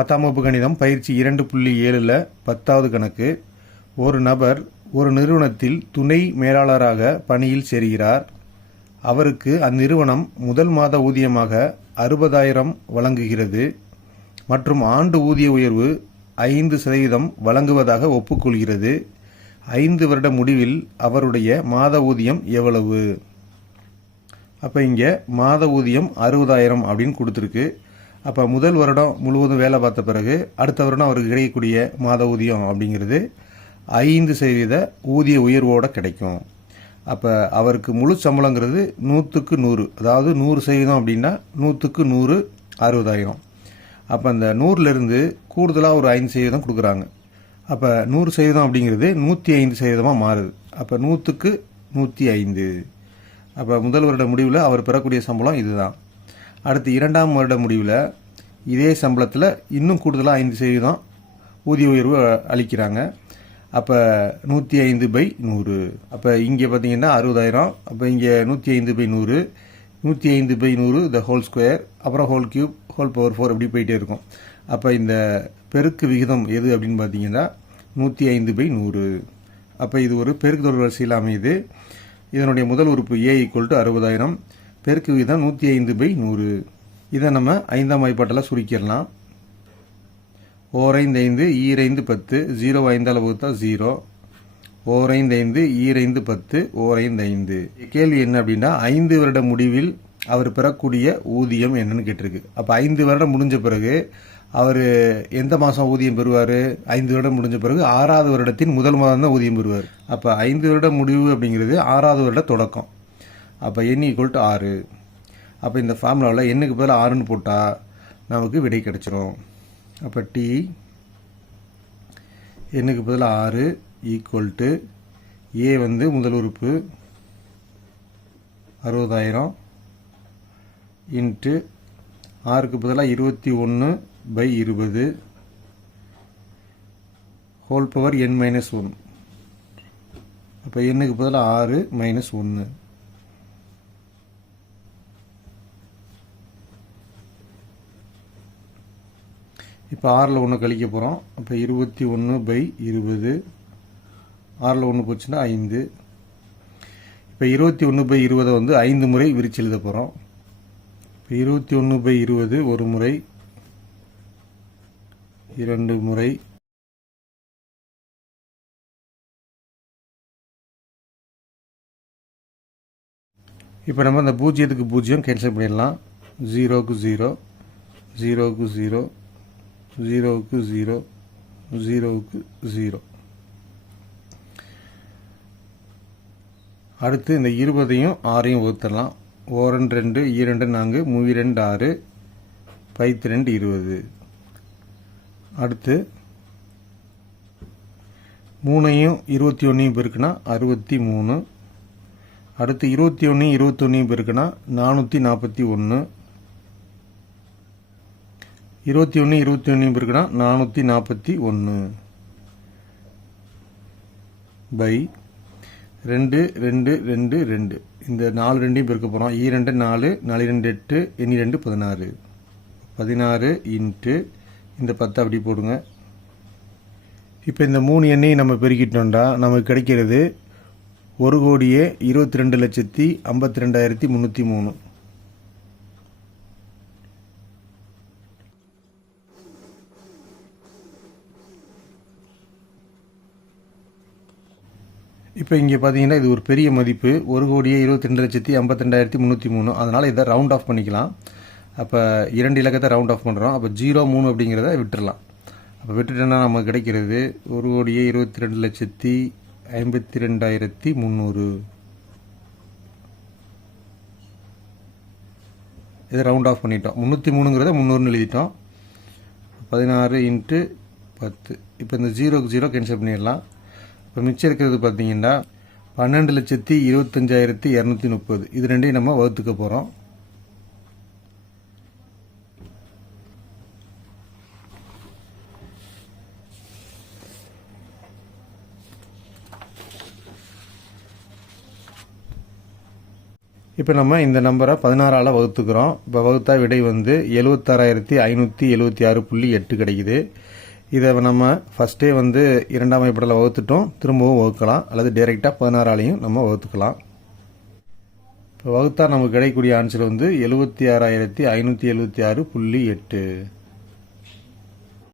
10ஆம் வகுப்பு கணிதம் பயிற்சி 2.7ல் 10வது கணக்கு. ஒரு நபர் ஒரு நிறுவனத்தில் துணை மேலாளராக பணியில் சேர்கிறார். அவருக்கு அந்நிறுவனம் முதல் மாத ஊதியமாக 60,000 வழங்குகிறது மற்றும் ஆண்டு ஊதிய உயர்வு 5% வழங்குவதாக ஒப்புக்கொள்கிறது. 5 வருட முடிவில் அவருடைய மாத ஊதியம் எவ்வளவு? அப்போ இங்கே மாத ஊதியம் 60,000 அப்படின்னு கொடுத்துருக்கு. அப்போ முதல் வருடம் முழுவதும் வேலை பார்த்த பிறகு அடுத்த வருடம் அவருக்கு கிடைக்கக்கூடிய மாத ஊதியம் அப்படிங்கிறது 5% ஊதிய உயர்வோடு கிடைக்கும். அப்போ அவருக்கு முழு சம்பளங்கிறது 100க்கு 100, அதாவது 100% அப்படின்னா 100க்கு 100 60,000. அப்போ அந்த 100லேருந்து கூடுதலாக ஒரு 5% கொடுக்குறாங்க. அப்போ 100% அப்படிங்கிறது 105% மாறுது. அப்போ 100க்கு 105. அப்போ முதல் வருட முடிவில் அவர் பெறக்கூடிய சம்பளம் இதுதான். அடுத்து 2ஆம் வருட முடிவில் இதே சம்பளத்தில் இன்னும் கூடுதலாக 5% ஊதிய உயர்வு அளிக்கிறாங்க. அப்போ 105/100. அப்போ இங்கே பார்த்தீங்கன்னா 60,000. அப்போ இங்கே 105/100, 105/100 த ஹோல் ஸ்கொயர், அப்புறம் ஹோல் கியூப், ஹோல் பவர் 4 அப்படி போயிட்டே இருக்கும். அப்போ இந்த பெருக்கு விகிதம் எது அப்படின்னு பார்த்தீங்கன்னா 105/100. அப்போ இது ஒரு பெருக்கு தொடர் வரிசையில் அமையுது. இதனுடைய முதல் உறுப்பு A = 60,000, பெருக்கு விகிதம் 105/100. இதை நம்ம 5ஆம் வாய்ப்பாட்டில் சுருக்கிடலாம். 4×5 ஈரைந்து 10, 0 5ஆல் வகுத்தா 0, 4×5 ஈரைந்து 10, 4×5. கேள்வி என்ன அப்படின்னா 5 வருட முடிவில் அவர் பெறக்கூடிய ஊதியம் என்னன்னு கேட்டிருக்கு. அப்போ 5 வருடம் முடிஞ்ச பிறகு அவர் எந்த மாதம் ஊதியம் பெறுவார்? 5 வருடம் முடிஞ்ச பிறகு 6வது வருடத்தின் முதல் மாதம் தான் ஊதியம் பெறுவார். அப்போ 5 வருட முடிவு அப்படிங்கிறது 6வது வருட தொடக்கம். அப்போ n = 6. அப்போ இந்த ஃபார்முலாவில் எண்ணுக்கு பதிலாக 6ன்னு போட்டால் நமக்கு விடை கிடைச்சிரும். அப்போ T எண்ணுக்கு பதிலாக 6 A வந்து முதல் உறுப்பு 60,000 இன்ட்டு ஆறுக்கு பதிலாக 21/20 ஹோல் பவர் n-1. அப்போ எண்ணுக்கு பதிலாக 6 - 1. இப்போ 6ல் 1 கழிக்க போகிறோம். அப்போ 21/20, 6ல் 1 போச்சுன்னா 5. இப்போ 21/20 வந்து 5 முறை விரிச்சு எழுத போகிறோம். இப்போ 21/20 ஒரு முறை, 2 முறை, இப்போ நம்ம அந்த 0க்கு 0 கேன்சல் பண்ணிடலாம். 0க்கு 0, 0க்கு 0, 0க்கு 0, 0க்கு 0. அடுத்து இந்த 20ஐயும் 6ஐயும் வகுத்துடலாம். 4×2 2 4, 3×2 6, 5×2 20. அடுத்து 3ஐயும் 21ஐயும் பெருக்குனா 63. அடுத்து 21ஐயும் 21ஐயும் பெருக்குனா 441. 21 21 பெருக்குனா 441 பை 2 2 2 2. இந்த 4 2ஐயும் பெருக்க போகிறோம். 2 4, 4 2 8, 2 16. 16 இன்ட்டு இந்த 10 அப்படி போடுங்க. இப்போ இந்த 3 எண்ணையும் நம்ம பெருக்கிட்டோம்டா நமக்கு கிடைக்கிறது 1,22,52,303. இப்போ இங்கே பார்த்தீங்கன்னா இது ஒரு பெரிய மதிப்பு, 1,22,52,303. அதனால் இதை ரவுண்ட் ஆஃப் பண்ணிக்கலாம். அப்போ 2 இலக்கத்தை ரவுண்ட் ஆஃப் பண்ணுறோம். அப்போ 0 3 அப்படிங்கிறத விட்டுடலாம். அப்போ விட்டுட்டோன்னா நமக்கு கிடைக்கிறது 1,22,52,300. இதை ரவுண்ட் ஆஃப் பண்ணிட்டோம். 303ங்கிறத 300ன்னு எழுதிட்டோம். 16 இன்ட்டு 10. இப்போ இந்த 0க்கு 0 கேன்சல் பண்ணிடலாம். இப்போ மிச்சம் இருக்கிறது பார்த்தீங்கன்னா 12,25,230. இது ரெண்டையும் நம்ம வகுத்துக்க போகிறோம். இப்போ நம்ம இந்த நம்பரை 16ஆல் வகுத்துக்கிறோம். இப்போ வகுத்தா விடை வந்து 76,576.8 கிடைக்குது. இதை நம்ம ஃபஸ்ட்டே வந்து இரண்டாம் வகைப்படல வகுத்துட்டோம், திரும்பவும் வகுக்கலாம், அல்லது டைரெக்டாக 16ஆலையும் நம்ம வகுத்துக்கலாம். இப்போ வகுத்தா நமக்கு கிடைக்கக்கூடிய ஆன்சர் வந்து 76,576.8.